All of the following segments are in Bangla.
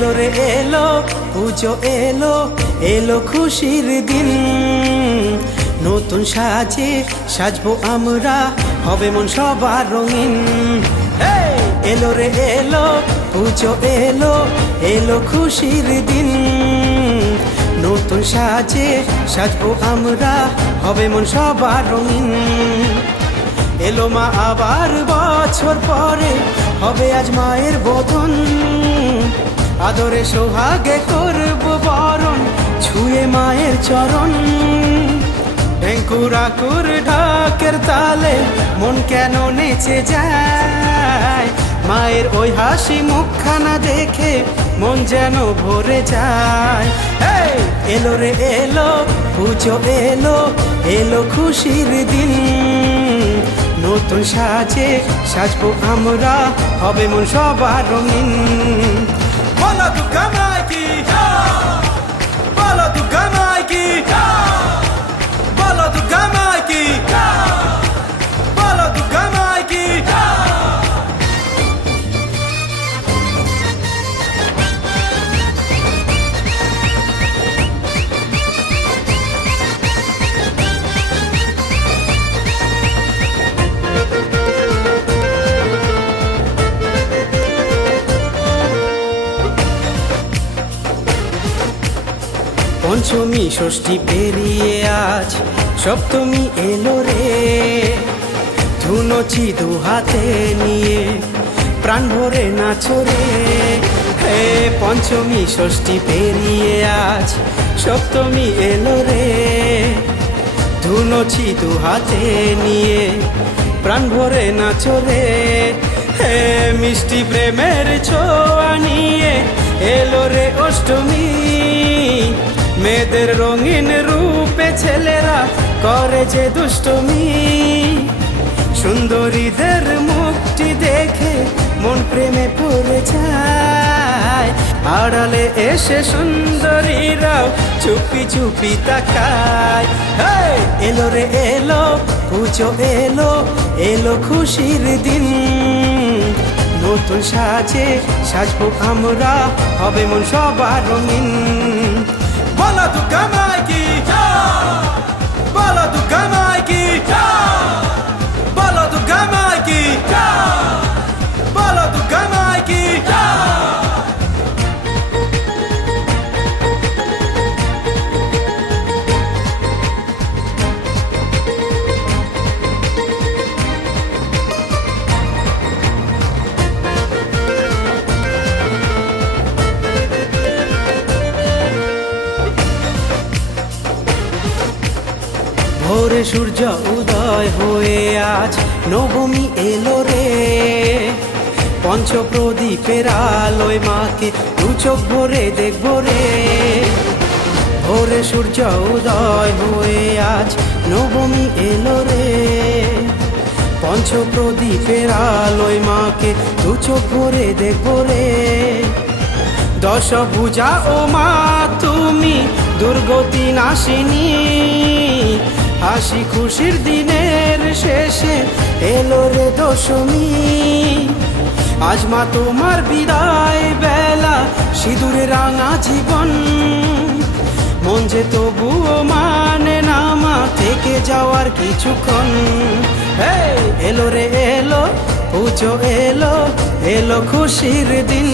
এলো রে এলো পুজো এলো, এলো খুশির দিন। নতুন সাজে সাজবো আমরা, হবে মন সবার রঙিন। এলো রে এলো পুজো এলো, এলো খুশির দিন। নতুন সাজে সাজবো আমরা, হবে মন সবার রঙিন। এলো মা আবার বছর পরে, হবে আজ মায়ের বোধন। আদরে সোহাগে করব বরণ, ছুঁয়ে মায়ের চরণ। ঢেঙ্কুরাকুর ঢাকের তালে মন কেন নেচে যায়। মায়ের ওই হাসি মুখখানা দেখে মন যেন ভরে যায়। এলো রে এলো পুজো এলো, এলো খুশির দিন। নতুন সাজে সাজবো আমরা, হবে মন সবার রঙিন। বলো দুর্গা মাই কি, বলো দুর্গা মাই কি, বলো দুর্গা মাই কি, বলো দুর্গা মাই কি। পঞ্চমী ষষ্ঠী পেরিয়ে আজ সপ্তমী এলো রে। ধুনুচি দু হাতে নিয়ে প্রাণ ভরে নাচো রে। পঞ্চমী ষষ্ঠী পেরিয়ে আজ সপ্তমী এলো রে। ধুনুচি দু হাতে নিয়ে প্রাণ ভরে নাচো রে। মিষ্টি প্রেমের ছোঁয়া নিয়ে এলো রে অষ্টমী। মেয়েদের রঙিন রূপে ছেলেরা করে যে দুষ্টমি। সুন্দরীদের মুখটি দেখে মন প্রেমে পড়ে যায়। আড়ালে এসে সুন্দরীরাও চুপি চুপি তাকায়। এলো রে এলো পুজো এলো, এলো খুশির দিন। নতুন সাজে সাজবো আমরা, হবে মন সবার রঙিন। বলো দুর্গা মাই কি, বলো দুর্গা মাই কি, বলো দুর্গা মাই কি, বলো দুর্গা মাই কি। ভোরে সূর্য উদয় হয়ে আজ নবমী এলো রে। পঞ্চপ্রদীপের আলোয় মাকে দু চোখ ভরে দেখবো রে। ভোরে সূর্য উদয় হয়ে আজ নবমী এলো রে। পঞ্চপ্রদীপের আলোয় মাকে দু চোখ ভরে দেখবো রে। দশভুজা ও মা তুমি দুর্গতি নাশিনী। হাসি খুশির দিনের শেষে এলো রে দশমী। আজ মা তোমার বিদায় বেলা, সিঁদুরে রাঙা জীবন। মন যে তবুও মানে না মা থেকে যাওয়ার কিছুক্ষণ। এলো রে এলো পুজো এলো, এলো খুশির দিন।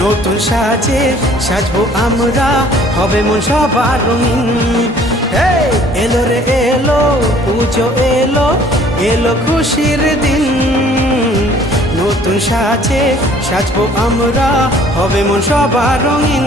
নতুন সাজে সাজবো আমরা, হবে মন সবার রঙিন। এলো রে এলো পুজো এলো, এলো খুশির দিন। নতুন সাজে সাজবো আমরা, হবে মন সবার রঙিন।